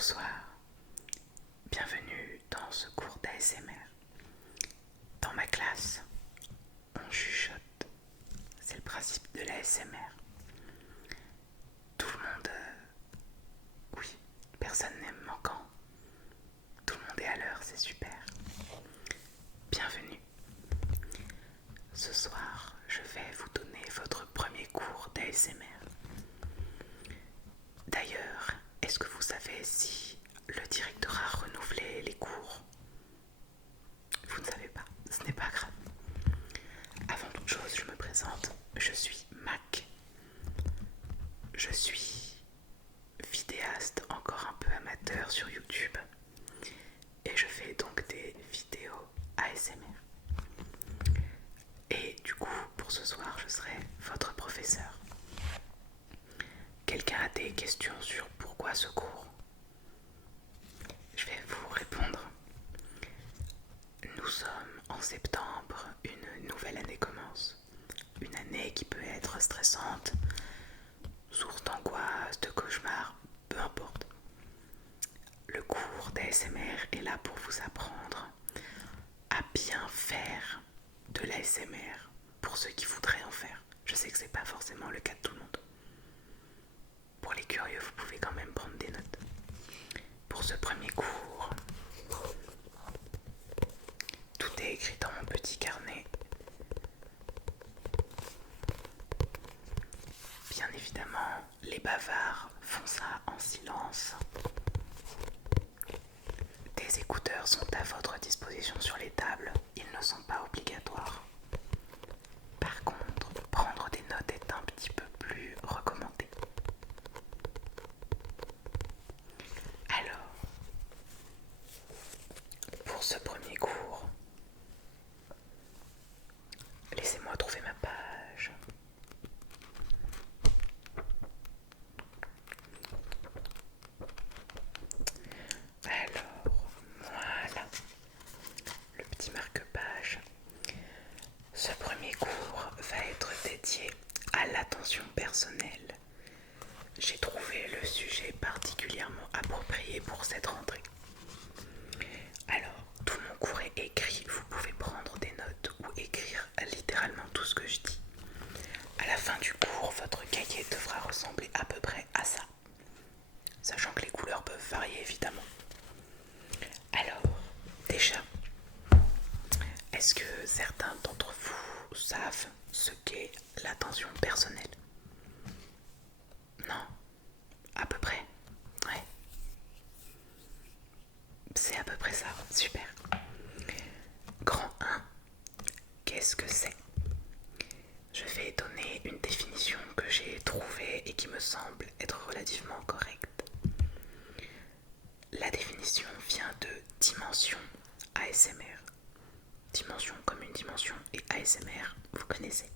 Bonsoir, bienvenue dans ce cours d'ASMR. Dans ma classe, on chuchote, c'est le principe de l'ASMR. Tout le monde, oui, personne n'est manquant, tout le monde est à l'heure, c'est super. Bienvenue. Ce soir, je vais vous donner votre premier cours d'ASMR. D'ailleurs, est-ce que vous savez si le directeur a renouvelé les cours? Vous ne savez pas, ce n'est pas grave. Avant toute chose, je me présente, je suis Mac. Je suis vidéaste encore un peu amateur sur YouTube et je fais donc des vidéos ASMR. Et du coup, pour ce soir, je serai votre professeur. Quelqu'un a des questions sur pourquoi ce cours? Je vais vous répondre. Nous sommes en septembre, une nouvelle année commence. Une année qui peut être stressante, source d'angoisse, de cauchemar, peu importe. Le cours d'ASMR est là pour vous apprendre à bien faire de l'ASMR pour ceux qui voudraient en faire. Je sais que c'est pas forcément le cas de tout le monde. Pour les curieux, vous pouvez quand même prendre des notes. Pour ce premier cours, tout est écrit dans mon petit carnet. Bien évidemment, les bavards font ça en silence. Des écouteurs sont à votre disposition sur les tables, ils ne sont pas obligatoires. Par contre, prendre des notes est un petit peu plus recommandé. Alors, pour ce premier cours, laissez-moi trouver ma page. Alors, voilà, le petit marque-page. Ce premier cours va être dédié à l'attention personnelle. J'ai trouvé le sujet particulièrement approprié pour cette rentrée. Alors, tout mon cours est écrit, vous pouvez prendre des notes ou écrire littéralement tout ce que je dis. À la fin du cours, votre cahier devra ressembler à peu près à ça, sachant que les couleurs peuvent varier évidemment. Alors, déjà, est-ce que certains d'entre vous savent ce qu'est l'attention personnelle? Non? À peu près? Ouais. C'est à peu près ça, super. Grand 1, qu'est-ce que c'est? Je vais donner une définition que j'ai trouvée et qui me semble être relativement correcte. La définition vient de dimension ASMR. Dimension comme une dimension et ASMR, vous connaissez.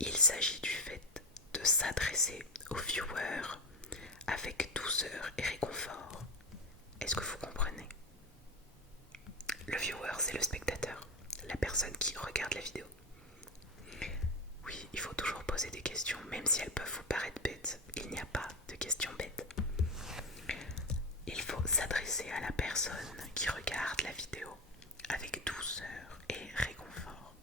Il s'agit du fait de s'adresser au viewer avec douceur et réconfort. Est-ce que vous comprenez? Le viewer, c'est le spectateur, la personne qui regarde la vidéo. Oui, il faut toujours poser des questions, même si elles peuvent vous paraître bêtes. Il n'y a pas de questions bêtes. Il faut s'adresser à la personne qui regarde la vidéo avec douceur et réconfort.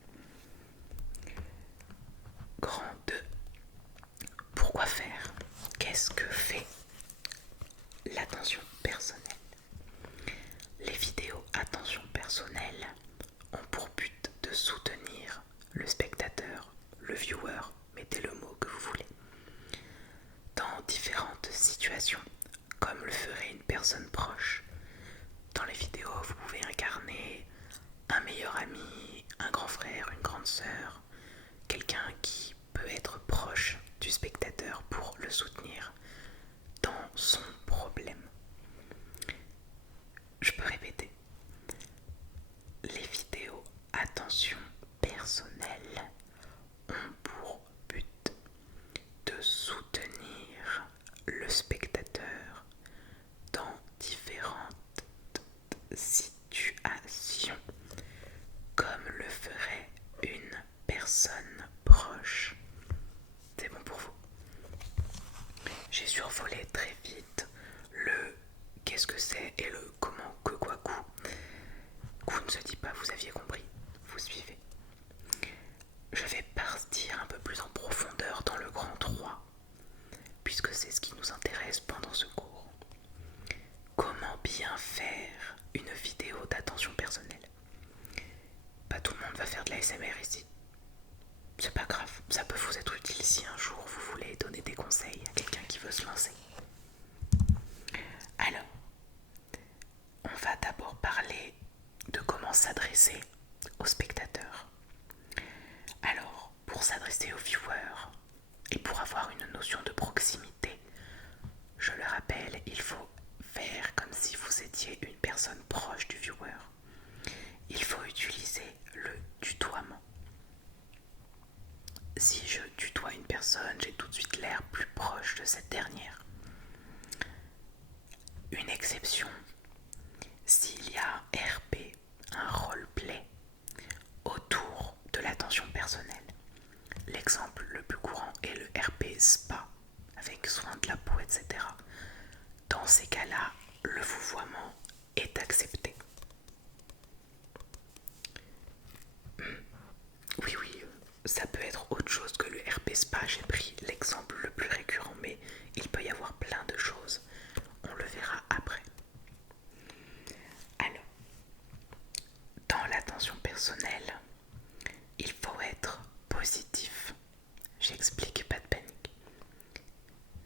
Grand 2. Pourquoi faire? Qu'est-ce que fait l'attention personnelle? Les vidéos attention personnelle ont pour but de soutenir le spectateur, le viewer, mettez le mot que vous voulez, dans différentes situations, comme le ferait une personne proche. Dans les vidéos, vous pouvez incarner un meilleur ami, un grand frère, une grande sœur, quelqu'un qui peut être proche du spectateur pour le soutenir dans son problème. Je peux répéter. Les vidéos attention personnelle ont pour but de soutenir le spectateur dans différentes situations, comme le ferait une personne proche. C'est bon pour vous? J'ai survolé très vite Alors, on va d'abord parler de comment s'adresser aux spectateurs. Alors, pour s'adresser aux viewers et pour avoir une notion de proximité, je le rappelle, il faut faire comme si vous étiez une personne proche du viewer. Il faut utiliser le tutoiement. Si je tutoie une personne, j'ai tout de suite l'air plus proche de cette dernière. Une exception, s'il y a un RP, un roleplay, autour de l'attention personnelle. L'exemple le plus courant est le RP spa, avec soin de la peau, etc. Dans ces cas-là, le vouvoiement est accepté. Oui, ça peut être autre chose que le RP spa. J'ai pris l'exemple le plus récurrent, mais il peut y avoir plein de choses. On le verra après. Alors, dans l'attention personnelle, il faut être positif. J'explique, pas de panique.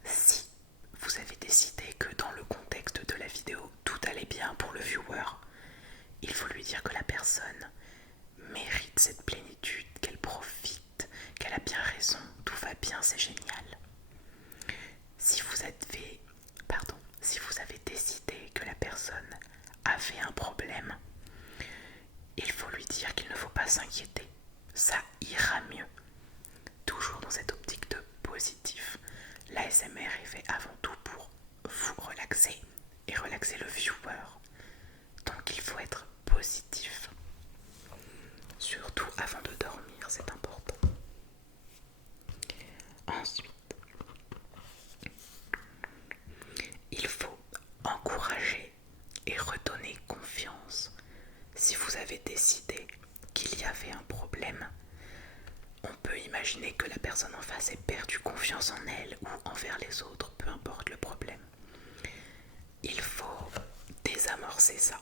Si vous avez décidé que dans le contexte de la vidéo, tout allait bien pour le viewer, il faut lui dire que la personne mérite cette plénitude, qu'elle profite, qu'elle a bien raison, tout va bien, c'est génial. Si vous avez décidé que la personne avait un problème, il faut lui dire qu'il ne faut pas s'inquiéter, ça ira mieux. Toujours dans cette optique de positif. L'ASMR est fait avant tout pour vous relaxer et relaxer le viewer. Donc il faut être positif. Surtout avant de dormir, c'est important. Ensuite, il faut encourager et redonner confiance. Si vous avez décidé qu'il y avait un problème, on peut imaginer que la personne en face ait perdu confiance en elle ou envers les autres, peu importe le problème. Il faut désamorcer ça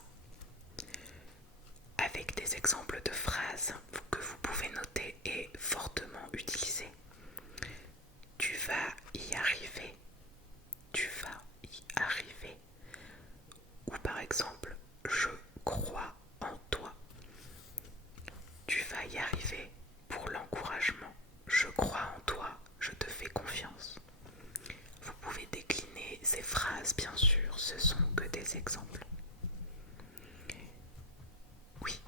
avec des exemples de phrases que vous pouvez noter et fortement utiliser. Tu vas y arriver. Tu vas y arriver. Ou par exemple, je crois en toi. Tu vas y arriver pour l'encouragement. Je crois en toi, je te fais confiance. Vous pouvez décliner ces phrases, bien sûr, ce sont que des exemples. Oui,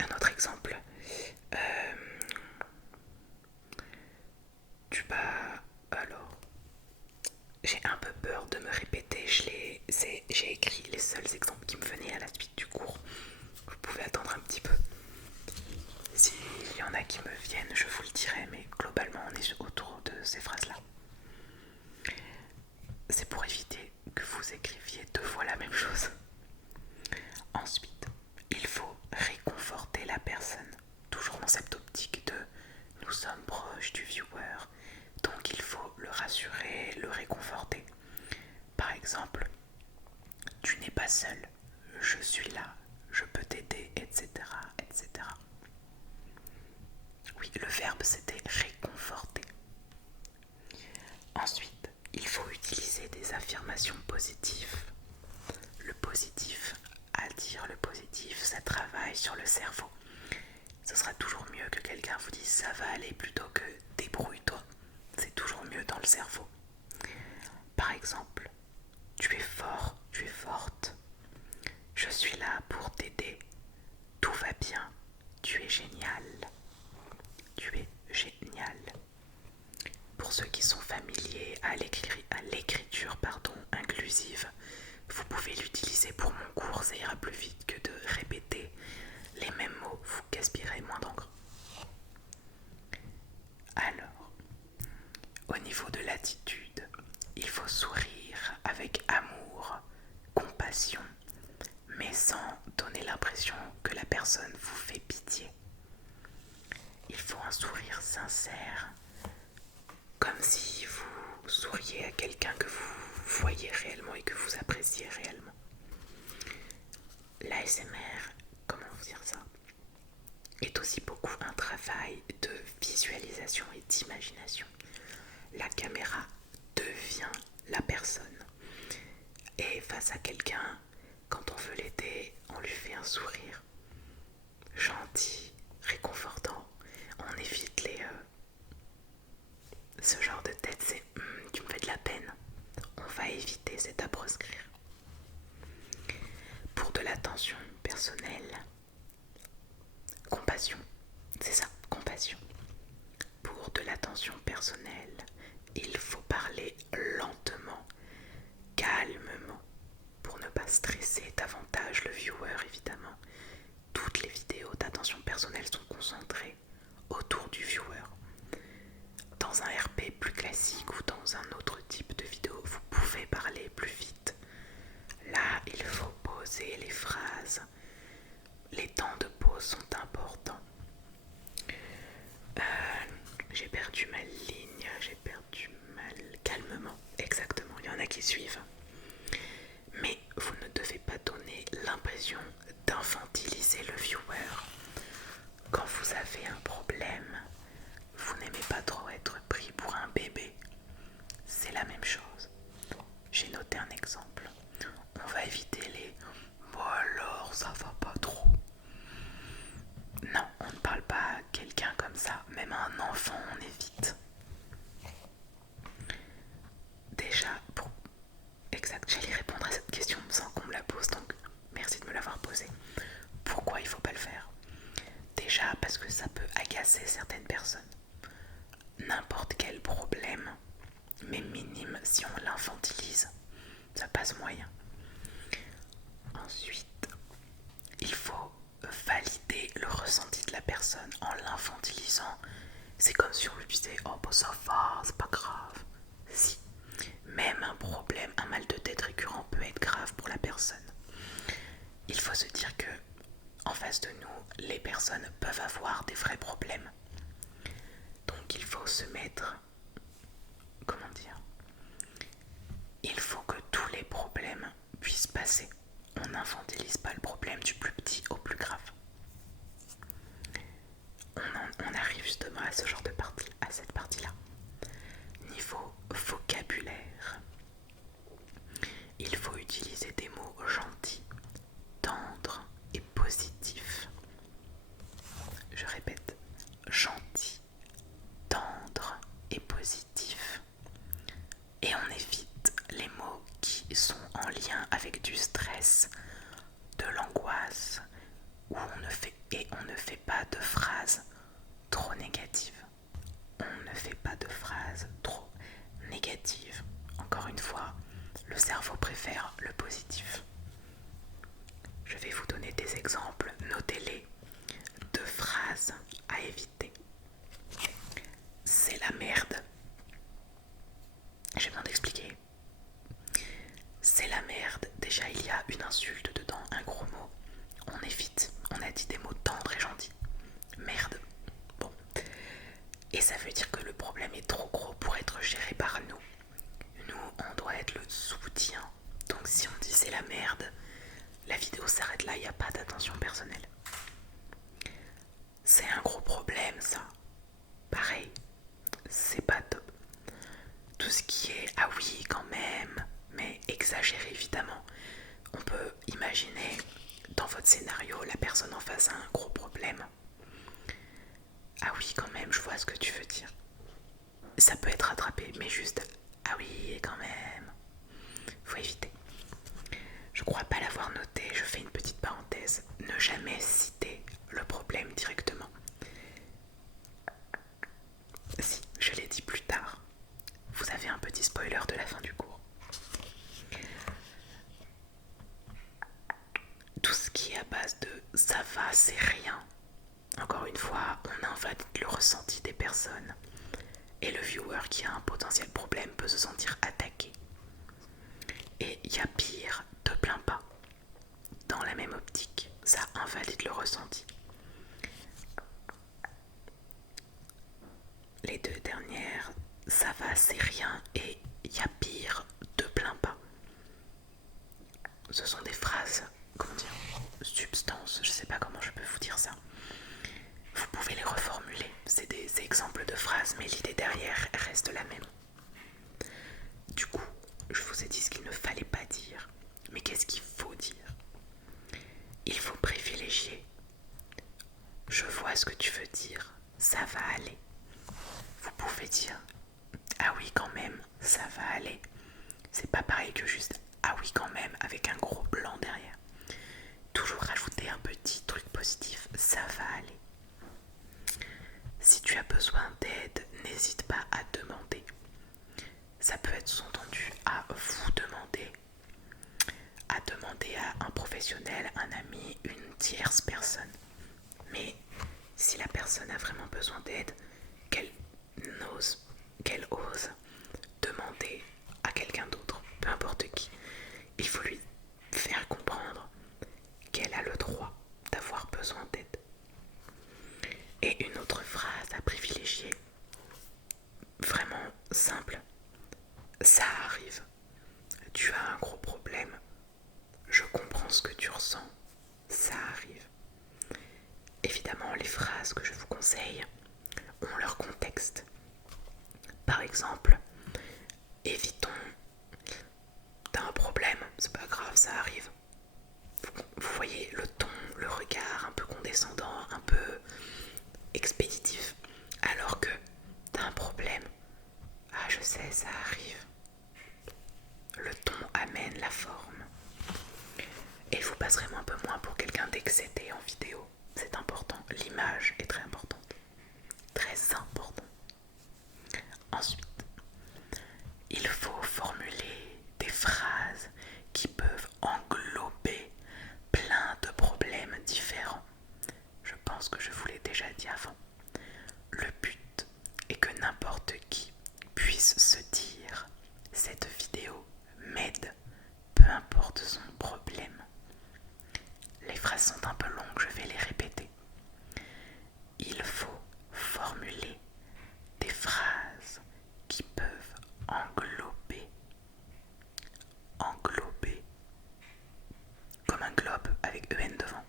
un autre exemple. Alors, j'ai un peu peur de me répéter, j'ai écrit les seuls exemples qui me venaient à la suite du cours. Vous pouvez attendre un petit peu. S'il y en a qui me viennent, je vous le dirai, mais globalement on est autour de ces phrases-là. C'est pour éviter que vous écriviez 2 fois la même chose. Ensuite, il faut réconforter la personne, toujours dans cette optique de nous sommes proches du viewer, donc il faut le rassurer, le réconforter. Par exemple, tu n'es pas seul, je suis là, je peux t'aider, etc., etc. Oui, le verbe c'était réconforter. Ensuite, il faut utiliser des affirmations positives. Le positif, à dire le positif, ça travaille sur le cerveau. Ce sera toujours mieux que quelqu'un vous dise ça va aller plutôt que débrouille-toi. C'est toujours mieux dans le cerveau. Par exemple, tu es fort, tu es forte. Je suis là pour t'aider. Tout va bien. Tu es génial. Tu es génial. Pour ceux qui sont familiers à l'écriture inclusive, vous pouvez l'utiliser pour mon cours, ça ira plus vite que de répéter les mêmes mots, vous gaspillerez moins d'encre. Alors, au niveau de l'attitude, il faut sourire avec amour, compassion, mais sans donner l'impression que la personne vous fait pitié. Il faut un sourire sincère, comme si vous souriez à quelqu'un que vous voyez réellement et que vous appréciez réellement. L'ASMR, comment vous dire ça, est aussi beaucoup un travail de visualisation et d'imagination. La caméra devient la personne et face à quelqu'un, quand on veut l'aider, on lui fait un sourire gentil, réconfortant. On évite ce genre de tête, c'est tu me fais de la peine. On va éviter, c'est à proscrire. Pour de l'attention personnelle, compassion, c'est ça, compassion. Pour de l'attention personnelle, il faut parler lentement, calmement, pour ne pas stresser davantage le viewer évidemment. Toutes les vidéos d'attention personnelle sont concentrées autour du viewer. Dans un RP plus classique ou dans un autre type de vidéo, vous pouvez parler plus vite. Là, il faut poser les phrases. Les temps de pause sont importants. J'ai perdu ma ligne, j'ai perdu mal. Calmement, exactement, il y en a qui suivent. Mais vous ne devez pas donner l'impression d'infantiliser le viewer. Quand vous avez un problème, vous n'aimez pas trop être pris pour un bébé. C'est la même chose. J'ai noté un exemple. On va éviter les « bon alors, ça va pas trop ». Non, on ne parle pas à quelqu'un comme ça. Même à un enfant, on évite. Déjà, exact, j'allais répondre à cette question sans qu'on me la pose, donc merci de me l'avoir posée. Pourquoi il faut pas le faire? Déjà parce que ça peut agacer certaines personnes. N'importe quel problème, mais minime, si on l'infantilise, ça passe moyen. Ensuite, il faut valider le ressenti de la personne en l'infantilisant. C'est comme si on lui disait « oh bah ça va, c'est pas grave ». Si, même un problème, un mal de tête récurrent peut être grave pour la personne. Il faut se dire que en face de nous, les personnes peuvent avoir des vrais problèmes. Donc il faut se mettre, comment dire, il faut que tous les problèmes puissent passer. On n'infantilise pas le problème du plus petit au plus grave. On arrive justement à ce genre de partie, à cette partie-là. Niveau vocabulaire, il faut utiliser des mots gentils, tendres et positifs. Je répète, gentil, tendre et positif. Et on évite les mots qui sont en lien avec du stress, de l'angoisse, où on ne fait pas de phrases trop négatives. On ne fait pas de phrases trop négatives. Encore une fois, le cerveau préfère le positif. Je vais vous donner des exemples, notez-les, de phrases à éviter. C'est la merde. J'ai besoin d'expliquer. C'est la merde. Déjà, il y a une insulte dedans, un gros mot. On évite. On a dit des mots tendres et gentils. Merde. Bon. Et ça veut dire que le problème est trop gros pour être géré par nous. Nous, on doit être le soutien. Donc si on dit c'est la merde, la vidéo s'arrête là, il n'y a pas d'attention personnelle. C'est un gros problème ça. Pareil, c'est pas top. Tout ce qui est ah oui quand même, mais exagéré évidemment. On peut imaginer dans votre scénario la personne en face a un gros problème. Ah oui quand même, je vois ce que tu veux dire. Ça peut être rattrapé, mais juste ah oui quand même. Faut éviter. Je crois pas l'avoir noté, je fais une petite parenthèse. Ne jamais citer le problème directement. Si, je l'ai dit plus tard. Vous avez un petit spoiler de la fin du cours. Tout ce qui est à base de ça va, c'est rien. Encore une fois, on invalide le ressenti des personnes. Et le viewer qui a un potentiel problème peut se sentir attaqué. Et il y a pire, te plains pas. Dans la même optique, ça invalide le ressenti. Les deux dernières, ça va, c'est rien et il y a pire, te plains pas. Ce sont des phrases, comment dire, substances, je sais pas comment je peux vous dire ça. Vous pouvez les reformuler, c'est des exemples de phrases, mais l'idée derrière reste la même. Du coup, je vous ai dit ce qu'il ne fallait pas dire. professionnel, un ami, une tierce personne. Mais si la personne a vraiment besoin d'aide, qu'elle ose demander à quelqu'un d'autre, peu importe qui. Il faut lui faire comprendre qu'elle a le droit d'avoir besoin d'aide. Et une autre phrase à privilégier, vraiment simple, ça arrive. Tu as un gros problème, je comprends ce que tu ressens, ça arrive. Évidemment, les phrases que je vous conseille ont leur contexte. Par exemple, évitons, t'as un problème, c'est pas grave, ça arrive. Vous voyez le ton, le regard un peu condescendant, un peu expéditif, alors que t'as un problème. Ah, je sais, ça arrive. Le ton amène la forme. Et vous passerez un peu moins pour quelqu'un d'excédé en vidéo. C'est important. L'image est très importante. Très important. Ensuite, il faut formuler des phrases qui peuvent englober plein de problèmes différents. Je pense que je vous l'ai déjà dit avant. Le but est que n'importe qui puisse se dire « Cette vidéo m'aide, peu importe son problème ». Les phrases sont un peu longues, je vais les répéter. Il faut formuler des phrases qui peuvent englober, comme un globe avec EN devant,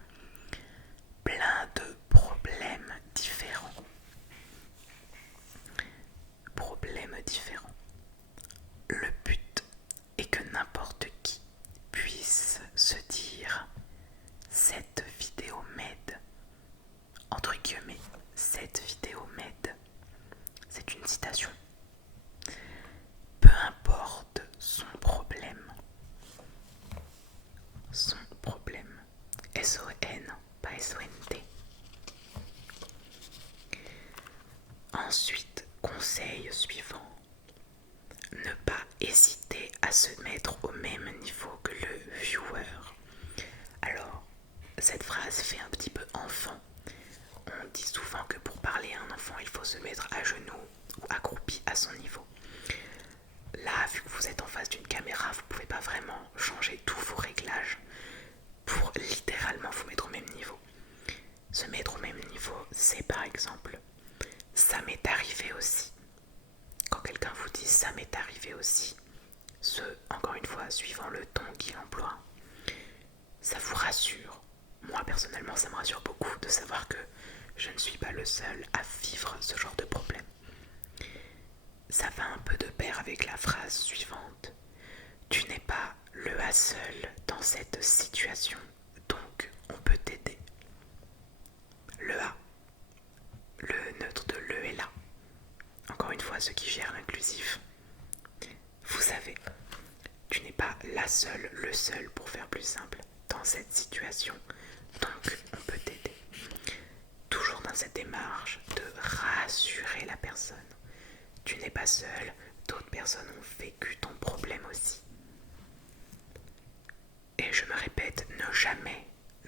plein de problèmes différents. Le but est que n'importe qui puisse se dire « Cette vidéo m'aide ». Entre guillemets, cette vidéo m'aide. C'est une citation. Peu importe son problème. Son problème. S-O-N, pas S-O-N-T. Ensuite, conseil suivant. Ne pas hésiter à se mettre au même niveau que le viewer. Alors, cette phrase fait un petit peu enfant. On dit souvent que pour parler à un enfant, il faut se mettre à genoux ou accroupi à son niveau. Là, vu que vous êtes en face d'une caméra, vous ne pouvez pas vraiment changer tous vos réglages pour littéralement vous mettre au même niveau. Se mettre au même niveau, c'est par exemple « ça m'est arrivé aussi ». Quand quelqu'un vous dit « ça m'est arrivé aussi », encore une fois, suivant le ton qu'il emploie, ça vous rassure. Moi, personnellement, ça me rassure beaucoup de savoir que je ne suis pas le seul à vivre ce genre de problème. Ça va un peu de pair avec la phrase suivante. Tu n'es pas le seul dans cette situation, donc on peut t'aider. Le A, le neutre de le est là. Encore une fois, ceux qui gèrent l'inclusif, vous savez, tu n'es pas la seule, le seul pour faire plus simple dans cette situation, donc on peut t'aider. Toujours dans cette démarche de rassurer la personne. Tu n'es pas seul, d'autres personnes ont vécu ton problème aussi. Et je me répète, ne jamais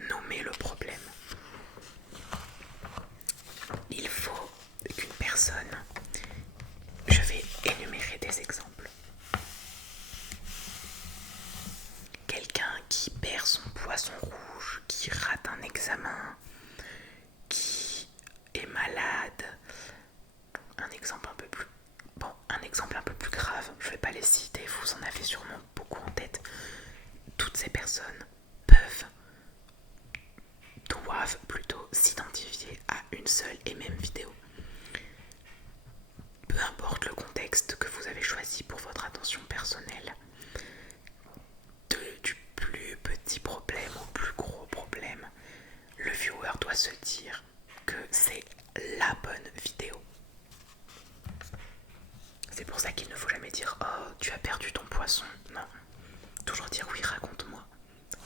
nommer le problème. Il faut qu'une personne, je vais énumérer des exemples. Quelqu'un qui perd son poisson rouge, qui rate un examen, qui est malade. Un exemple un peu plus grave, je ne vais pas les citer, vous en avez sûrement beaucoup en tête. Toutes ces personnes doivent plutôt s'identifier à une seule et même vidéo. Peu importe le contexte que vous avez choisi pour votre attention personnelle, du plus petit problème au plus gros problème, le viewer doit se dire que c'est la bonne vidéo. C'est pour ça qu'il ne faut jamais dire « Oh, tu as perdu ton poisson ». Non, toujours dire « Oui, raconte-moi ».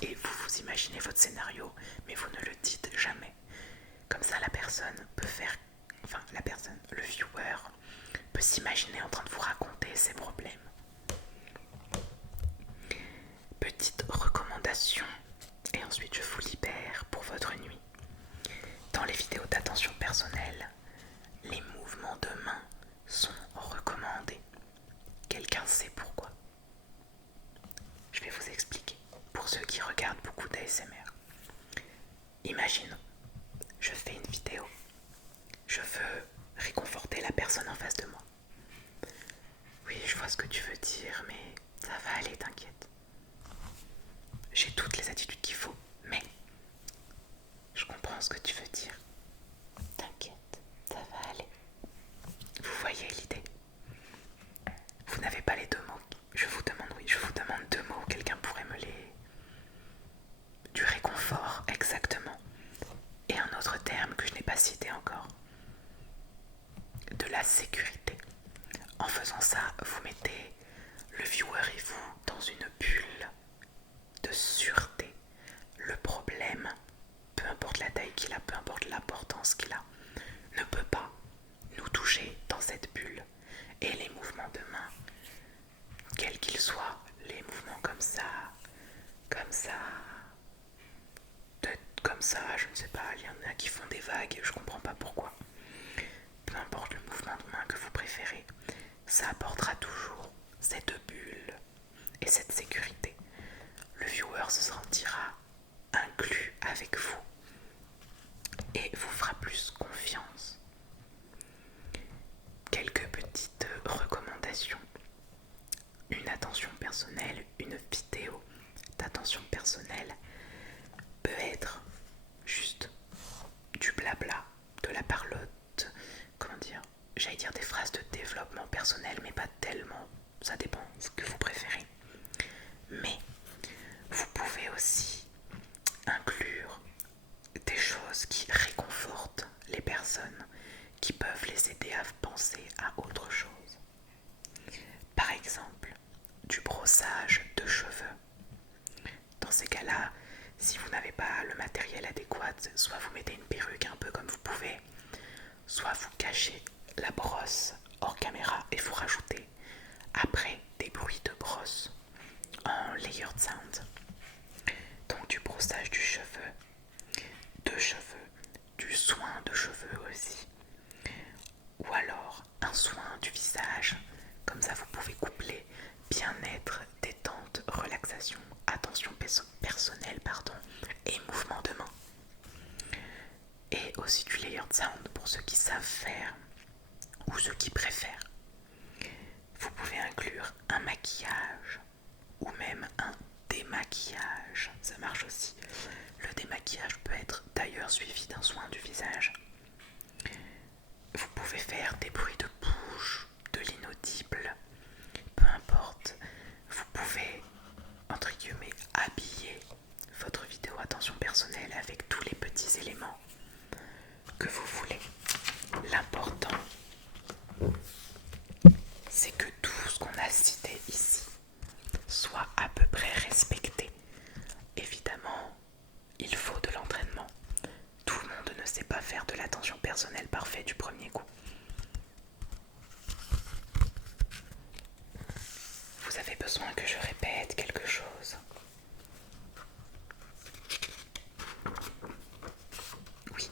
Et vous imaginez votre scénario, mais vous ne le dites jamais. Comme ça, le viewer peut s'imaginer en train de vous raconter ses problèmes. Petite recommandation, et ensuite je vous libère pour votre nuit. Dans les vidéos d'attention personnelle, les mouvements de main sont recommandés. Quelqu'un sait pourquoi? Je vais vous expliquer. Pour ceux qui regardent beaucoup d'ASMR, imaginons, je fais une vidéo, je veux réconforter la personne en face de moi. Oui, je vois ce que tu veux dire, mais ça va aller, t'inquiète. J'ai toutes les attitudes qu'il faut, mais je comprends ce que tu veux dire. T'inquiète, ça va aller. Vous voyez l'idée? Vous n'avez pas les deux mots. Je vous demande deux mots. Quelqu'un pourrait me les... Du réconfort, exactement. Et un autre terme que je n'ai pas cité encore. De la sécurité. En faisant ça, vous mettez le viewer et vous dans une bulle de sûreté. Le problème, peu importe la taille qu'il a, peu importe l'importance qu'il a, ne peut pas nous toucher dans cette bulle. Et les mouvements de main, quels qu'ils soient, les mouvements comme ça, comme ça, je ne sais pas, il y en a qui font des vagues, je comprends pas pourquoi. Peu importe le mouvement de main que vous préférez, ça apportera toujours cette bulle et cette sécurité. Le viewer se sentira inclus avec vous et vous fera plus confiance. Quelques petites recommandations. Une attention personnelle, une vidéo d'attention personnelle peut être juste du blabla, de la parlotte, comment dire, j'allais dire des phrases de développement personnel, mais pas tellement, ça dépend ce que vous préférez. Mais vous pouvez aussi inclure des choses qui réconfortent les personnes, qui peuvent les aider à penser à autre chose. Par exemple, du brossage de cheveux. Dans ces cas-là, si vous n'avez pas le matériel adéquat, soit vous mettez une perruque un peu comme vous pouvez, soit vous cachez la brosse hors caméra et vous rajoutez après des bruits de brosse en layered sound. Donc du brossage du cheveu, du soin de cheveux aussi, ou alors un soin du visage, comme ça vous pouvez coupler bien-être, détente, relaxation, attention personnelle, et mouvement de main. Et aussi du layered sound pour ceux qui savent faire ou ceux qui préfèrent. Vous pouvez inclure un maquillage ou même un démaquillage, ça marche aussi. Le démaquillage peut être d'ailleurs suivi d'un soin du visage. Vous pouvez faire des bruits de bouche, de l'inaudible, peu importe. Vous pouvez, entre guillemets, habiller votre vidéo attention personnelle avec tous les petits éléments que vous voulez. L'important, c'est que tout ce qu'on a cité ici soit à peu près respecté. Évidemment, il faut de l'entraînement. Tout le monde ne sait pas faire de l'attention personnelle parfait du premier coup. Vous avez besoin que je répète quelque chose? Oui.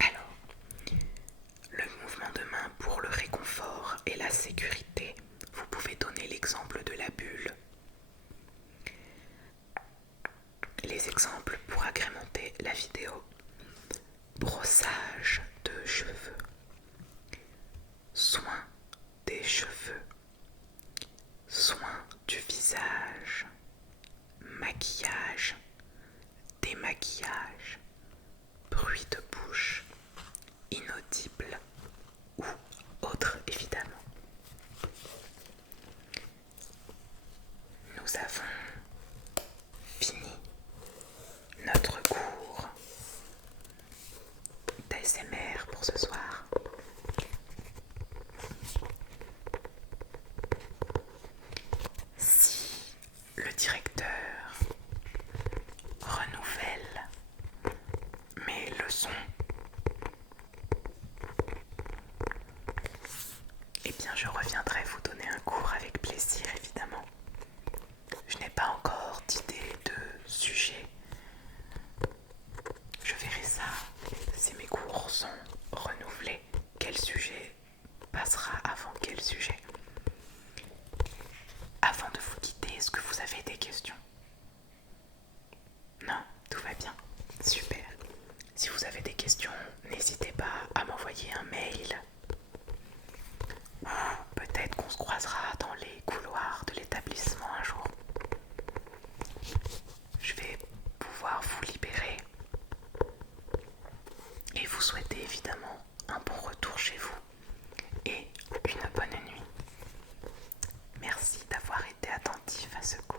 Alors, le mouvement de main pour le réconfort et la sécurité, vous pouvez donner l'exemple de la bulle. Les exemples pour agrémenter la vidéo: brossage de cheveux, soin des cheveux, soin du visage, maquillage, démaquillage, bruit de bouche, inaudible ou autre évidemment. Nous avons fini notre cours d'ASMR pour ce soir. questions? Non, tout va bien. Super. Si vous avez des questions, n'hésitez pas à m'envoyer un mail. Ou peut-être qu'on se croisera dans les couloirs de l'établissement un jour. Je vais pouvoir vous libérer et vous souhaiter évidemment un bon retour chez vous et une bonne nuit. Merci d'avoir été attentif à ce cours.